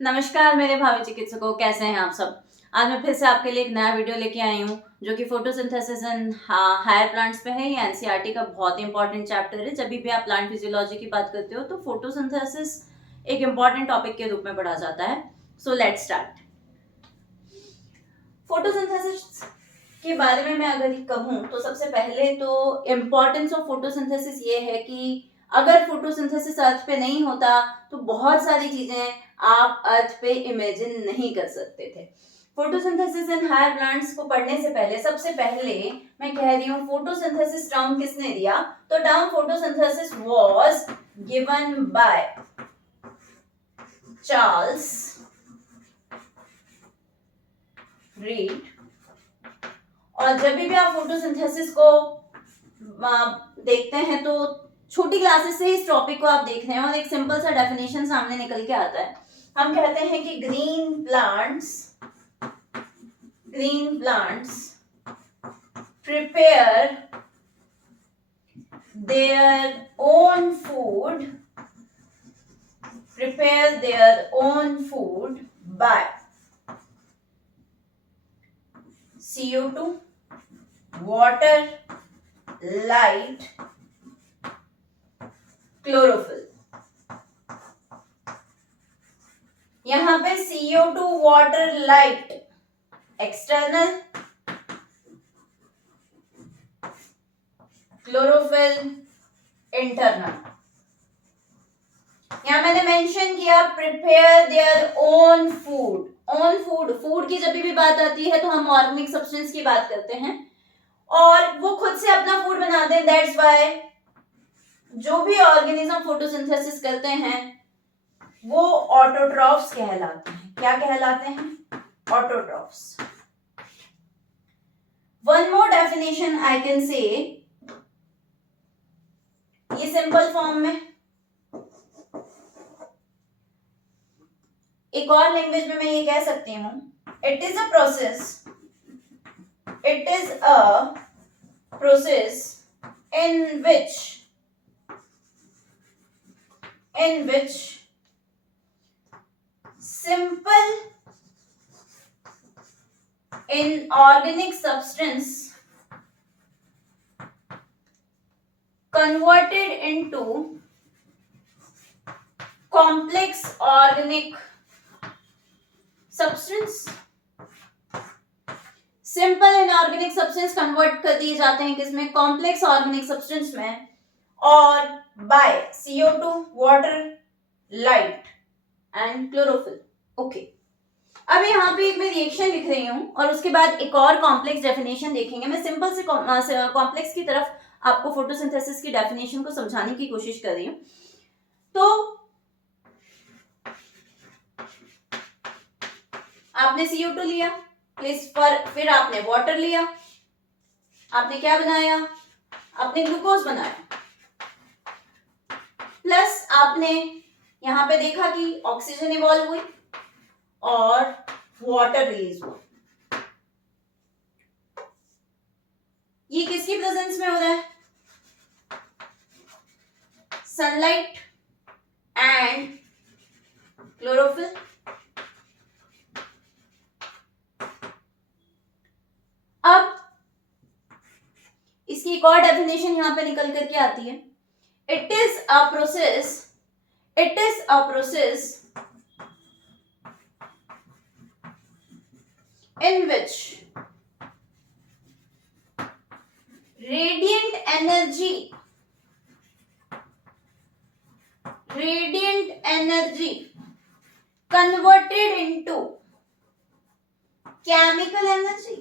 नमस्कार मेरे भावी चिकित्सकों, कैसे हैं आप सब। आज मैं फिर से आपके लिए एक नया वीडियो लेके आई हूँ जो कि फोटोसिंथेसिस इन हायर प्लांट्स पे है। ये एनसीईआरटी का बहुत ही इंपॉर्टेंट चैप्टर है। जब भी आप प्लांट फिजियोलॉजी की बात करते हो तो फोटोसिंथेसिस एक इंपॉर्टेंट टॉपिक के रूप में पढ़ा जाता है। So let's start. फोटोसिंथेसिस के बारे में मैं अगर कहूँ तो सबसे पहले तो इम्पोर्टेंस ऑफ फोटोसिंथेसिस ये है कि अगर फोटोसिंथेसिस अर्थ पे नहीं होता तो बहुत सारी चीजें आप अर्थ पे इमेजिन नहीं कर सकते थे। फोटोसिंथेसिस इन हायर प्लांट्स को पढ़ने से पहले सबसे पहले मैं कह रही हूँ फोटोसिंथेसिस टर्म किसने दिया। तो term photosynthesis was given by Charles read. और जब भी आप फोटोसिंथेसिस को देखते हैं तो छोटी क्लासेस से इस टॉपिक को आप देख रहे हैं और एक सिंपल सा डेफिनेशन सामने निकल के आता है। हम कहते हैं कि green plants prepare their own food by CO2, water, light, chlorophyll. यहां पे CO2, water, light external, chlorophyll internal. यहां मैंने मेंशन किया prepare their own food. Food की जब भी बात आती है तो हम ऑर्गेनिक सब्सटेंस की बात करते हैं और वो खुद से अपना फूड बनाते हैं। दैट्स व्हाई जो भी ऑर्गेनिज्म फोटोसिंथेसिस करते हैं वो ऑटोट्रॉफ्स कहलाते हैं। क्या कहलाते हैं? Autotrophs. One more definition I can say, ये सिंपल फॉर्म में, एक और लैंग्वेज में मैं ये कह सकती हूं, it is a process in which simple inorganic substance converted into complex organic substance। Simple inorganic substance convert कर दिए जाते हैं किसमें? कॉम्प्लेक्स ऑर्गेनिक सब्सटेंस में, और by CO2, water, light and chlorophyll. Okay, अब यहाँ पे एक मैं रिएक्शन लिख रही हूँ और उसके बाद एक और कॉम्प्लेक्स डेफिनेशन देखेंगे। मैं सिंपल से कॉम्प्लेक्स की तरफ आपको फोटोसिंथेसिस की डेफिनेशन को समझाने की कोशिश कर रही हूँ। तो आपने CO2 लिया, फिर आपने वाटर लिया, आपने क्या बनाया? आपने ग्लूकोज बनाया, प्लस आपने यहां पे देखा कि ऑक्सीजन इवॉल्व हुई और वाटर रिलीज हुआ। ये किसकी प्रेजेंस में हो रहा है? Sunlight and chlorophyll. अब इसकी एक और डेफिनेशन यहां पे निकल करके आती है, it is a process in which radiant energy converted into chemical energy।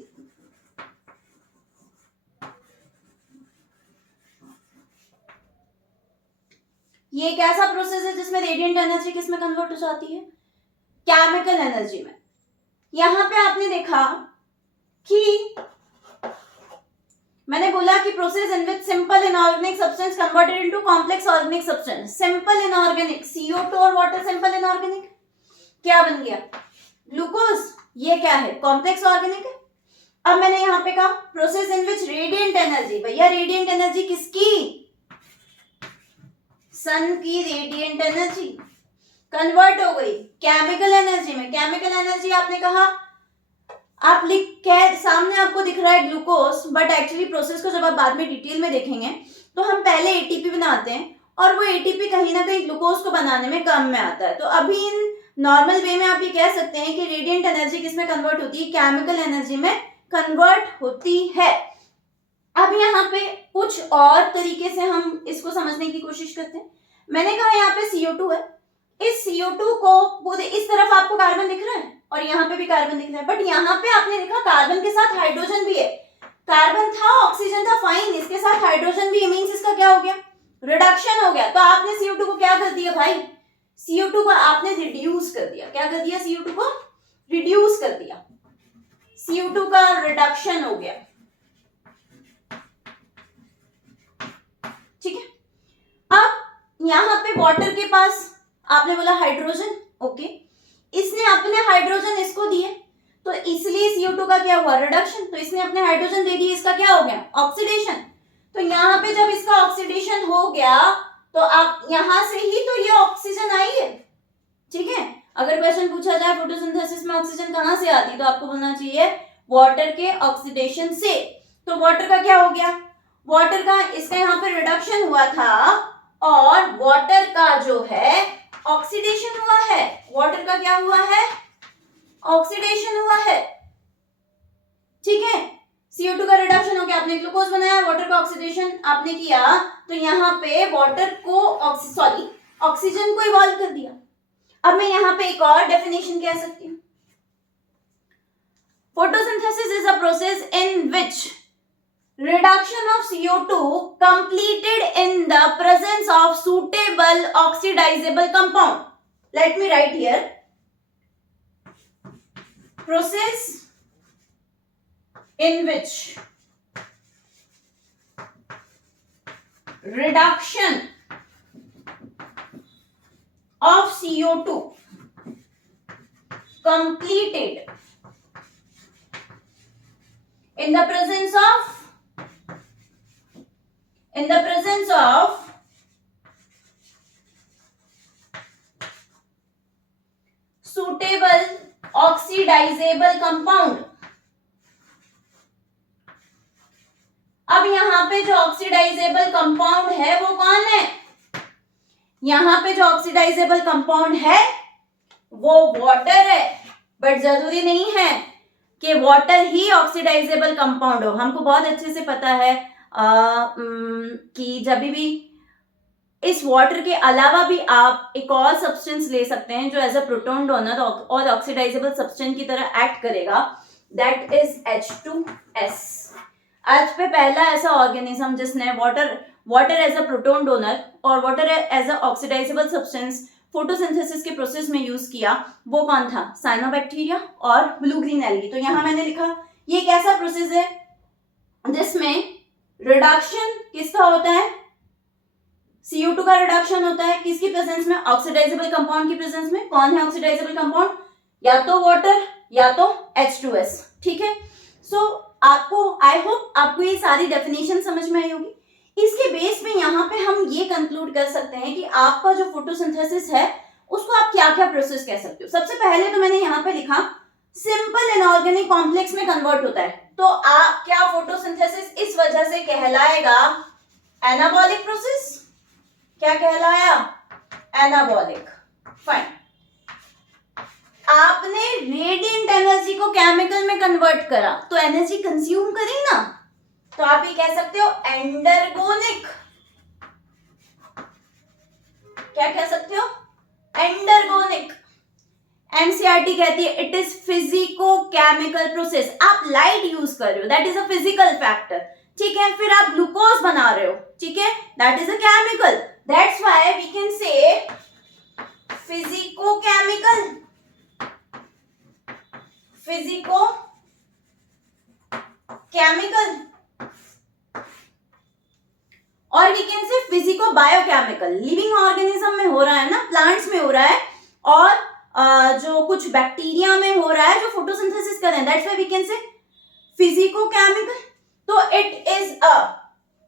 ये एक ऐसा प्रोसेस है जिसमें रेडिएंट एनर्जी किसमें कन्वर्ट हो जाती है? केमिकल एनर्जी में। यहां पे आपने देखा कि मैंने बोला कि process in which simple inorganic substance converted into complex organic substance. Simple inorganic CO2 और वाटर सिंपल इनऑर्गेनिक, क्या बन गया? ग्लूकोज। ये क्या है? कॉम्प्लेक्स ऑर्गेनिक है। अब मैंने यहां पे कहा process in which radiant energy. भैया रेडिएंट एनर्जी किसकी? सन की रेडिएंट एनर्जी कन्वर्ट हो गई केमिकल एनर्जी केमिकल एनर्जी आपने कहा, आप लिख के सामने आपको दिख रहा है ग्लूकोज, बट एक्चुअली प्रोसेस को जब आप बाद में डिटेल में देखेंगे तो हम पहले एटीपी बनाते हैं और वो एटीपी कहीं ना कहीं ग्लूकोज को बनाने में काम में आता है। तो अभी इन नॉर्मल वे में आप ये कह सकते हैं कि रेडिएंट एनर्जी किसमें कन्वर्ट होती है, केमिकल एनर्जी में कन्वर्ट होती है। अब यहाँ पे कुछ और तरीके से हम इसको समझने की कोशिश करते हैं। मैंने कहा यहाँ पे CO2 है, इस CO2 को पूरे इस तरफ आपको कार्बन दिख रहा है और यहाँ पे भी कार्बन दिख रहा है, बट यहाँ पे आपने देखा कार्बन के साथ हाइड्रोजन भी है। कार्बन था, ऑक्सीजन था, फाइन, इसके साथ हाइड्रोजन भी, मींस इसका क्या हो गया, रिडक्शन हो गया। तो आपने CO2 को क्या कर दिया भाई, CO2 को आपने रिड्यूस कर दिया। क्या कर दिया, CO2 को रिड्यूस कर दिया, CO2 का रिडक्शन हो गया। ठीक है। अब यहाँ पे वाटर के पास आपने बोला हाइड्रोजन, ओके, इसने अपने हाइड्रोजन इसको दिए तो इसलिए CO2 का क्या हुआ, रिडक्शन। तो इसने अपने हाइड्रोजन दे दिए, इसका क्या हो गया, ऑक्सीडेशन। तो यहाँ पे जब इसका ऑक्सीडेशन हो गया तो आप यहां से ही तो ये ऑक्सीजन आई है। ठीक है, अगर क्वेश्चन पूछा जाए फोटोसिंथेसिस में ऑक्सीजन कहां से आती है तो आपको बोलना चाहिए वाटर के ऑक्सीडेशन से। तो वाटर का क्या हो गया, वाटर का इसका यहाँ पे रिडक्शन हुआ था और वाटर का जो है ऑक्सीडेशन हुआ है। वाटर का क्या हुआ है, ऑक्सीडेशन हुआ है। ठीक है, CO2 का रिडक्शन हो गया, आपने ग्लूकोज बनाया, वाटर का ऑक्सीडेशन आपने किया तो यहाँ पे वाटर को ऑक्सीजन को इवॉल्व कर दिया। अब मैं यहाँ पे एक और डेफिनेशन कह सकती हूँ, photosynthesis is a process in which reduction of CO2 completed in the presence of suitable oxidizable compound. Let me write here. Process in which reduction of CO2 completed in the presence of suitable oxidizable compound। अब यहां पे जो oxidisable compound है वो कौन है, यहां पे जो ऑक्सीडाइजेबल कंपाउंड है वो वाटर है, बट जरूरी नहीं है कि वाटर ही ऑक्सीडाइजेबल कंपाउंड हो। हमको बहुत अच्छे से पता है कि जब भी इस वाटर के अलावा भी आप एक और सब्सटेंस ले सकते हैं जो एज अ प्रोटॉन डोनर और ऑक्सीडाइजेबल सब्सटेंस की तरह एक्ट करेगा, दैट इज H2S। आज पे पहला ऐसा ऑर्गेनिज्म जिसने water as a proton donor और water as a oxidizable substance photosynthesis के प्रोसेस में यूज किया, वो कौन था, साइनोबैक्टीरिया और ब्लू ग्रीन एल्गी। तो यहां मैंने लिखा ये एक ऐसा प्रोसेस है जिसमें रिडक्शन किसका होता है, CO2 का रिडक्शन होता है, किसकी प्रेजेंस में, ऑक्सीडाइजेबल कंपाउंड की प्रेजेंस में। कौन है ऑक्सीडाइजेबल कंपाउंड, या तो वाटर या तो H2S। ठीक है, सो आपको आई होप आपको ये सारी डेफिनेशन समझ में आई होगी। इसके बेस पे यहाँ पे हम ये कंक्लूड कर सकते हैं कि आपका जो फोटोसिंथेसिस है उसको आप क्या क्या प्रोसेस कह सकते हो। सबसे पहले तो मैंने यहाँ पे लिखा सिंपल इनऑर्गेनिक कॉम्प्लेक्स में कन्वर्ट होता है। तो आप क्या फोटोसिंथेसिस इस वजह से कहलाएगा एनाबॉलिक प्रोसेस। क्या कहलाया, एनाबॉलिक। फाइन, आपने रेडिएंट एनर्जी को केमिकल में कन्वर्ट करा तो एनर्जी कंज्यूम करी ना, तो आप ये कह सकते हो एंडरगोनिक। क्या कह सकते हो, एंडरगोनिक। एनसीईआरटी कहती है it is physico chemical process. आप लाइट यूज कर रहे हो, that is a physical factor. ठीक है, फिर आप ग्लूकोज बना रहे हो, ठीक है, that is a chemical. That's why we can say physico chemical, physico chemical, और we can say physico biochemical. Living organism में हो रहा है ना, प्लांट्स में हो रहा है, और जो कुछ बैक्टीरिया में हो रहा है जो फोटोसिंथेसिस कर रहे हैं, that's why we can say physico chemical. तो it is a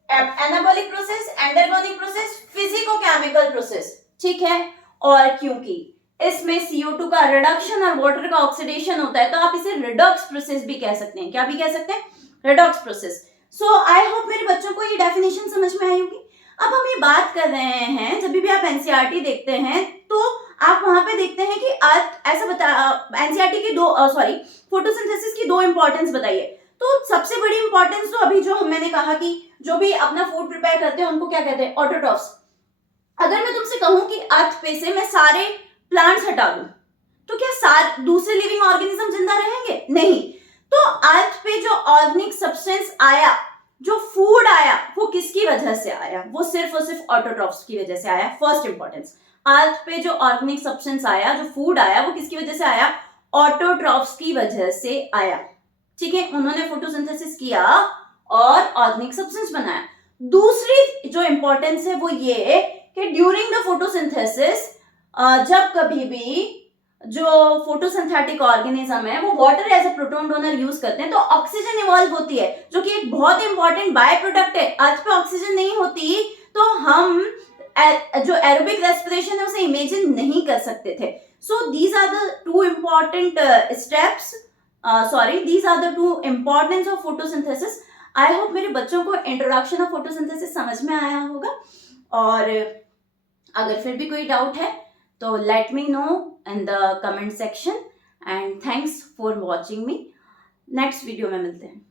anabolic process, endergonic process, physico chemical process. ठीक है, और क्योंकि इसमें CO2 का रिडक्शन और वाटर का ऑक्सीडेशन होता है, तो आप इसे रिडॉक्स प्रोसेस भी कह सकते हैं। क्या भी कह सकते हैं? Redox process. सो आई होप मेरे बच्चों को ये डेफिनेशन समझ में आई होगी। अब हम ये बात कर रहे हैं, जब भी आप एनसीईआरटी देखते हैं तो आप वहां पे देखते हैं कि ऐसा बता एनसीईआरटी की फोटोसिंथेसिस की 2 इंपॉर्टेंस बताइए। तो सबसे बड़ी इंपॉर्टेंस तो अभी जो मैंने कहा कि जो भी अपना फूड प्रिपेयर करते हैं उनको क्या कहते हैं? ऑटोट्रॉफ्स। अगर मैं तुमसे कहूं कि अर्थ पे से मैं सारे प्लांट्स हटा दूं, तो क्या सारे दूसरे लिविंग ऑर्गेनिज्म जिंदा रहेंगे? नहीं। तो अर्थ पे जो ऑर्गेनिक सब्सटेंस आया, जो फूड आया, वो किसकी वजह से आया? वो सिर्फ और सिर्फ ऑटोट्रॉफ्स की वजह से आया। फर्स्ट इंपॉर्टेंस, अर्थ पे जो ऑर्गेनिक सब्सटेंस आया, जो फूड आया, वो किसकी वजह से आया? ऑटोट्रॉफ्स की वजह से आया। ठीक है, उन्होंने फोटोसिंथेसिस किया और ऑर्गेनिक सब्सटेंस बनाया। दूसरी जो इंपॉर्टेंस है वो ये कि ड्यूरिंग द फोटोसिंथेसिस जब कभी भी जो फोटोसिंथेटिक ऑर्गेनिज्म है वो water as a proton donor use करते हैं, तो ऑक्सीजन इवॉल्व होती है, जो कि एक बहुत इंपॉर्टेंट बाय प्रोडक्ट है। अर्थ पे ऑक्सीजन नहीं होती तो हम जो एरोबिक रेस्पिरेशन है उसे इमेजिन नहीं कर सकते थे। So these are the 2 important steps, these are the 2 importance of photosynthesis. I hope मेरे बच्चों को इंट्रोडक्शन ऑफ फोटोसिंथेसिस समझ में आया होगा। और अगर फिर भी कोई डाउट है तो let me know in the comment section, and thanks for watching me. Next video में मिलते हैं।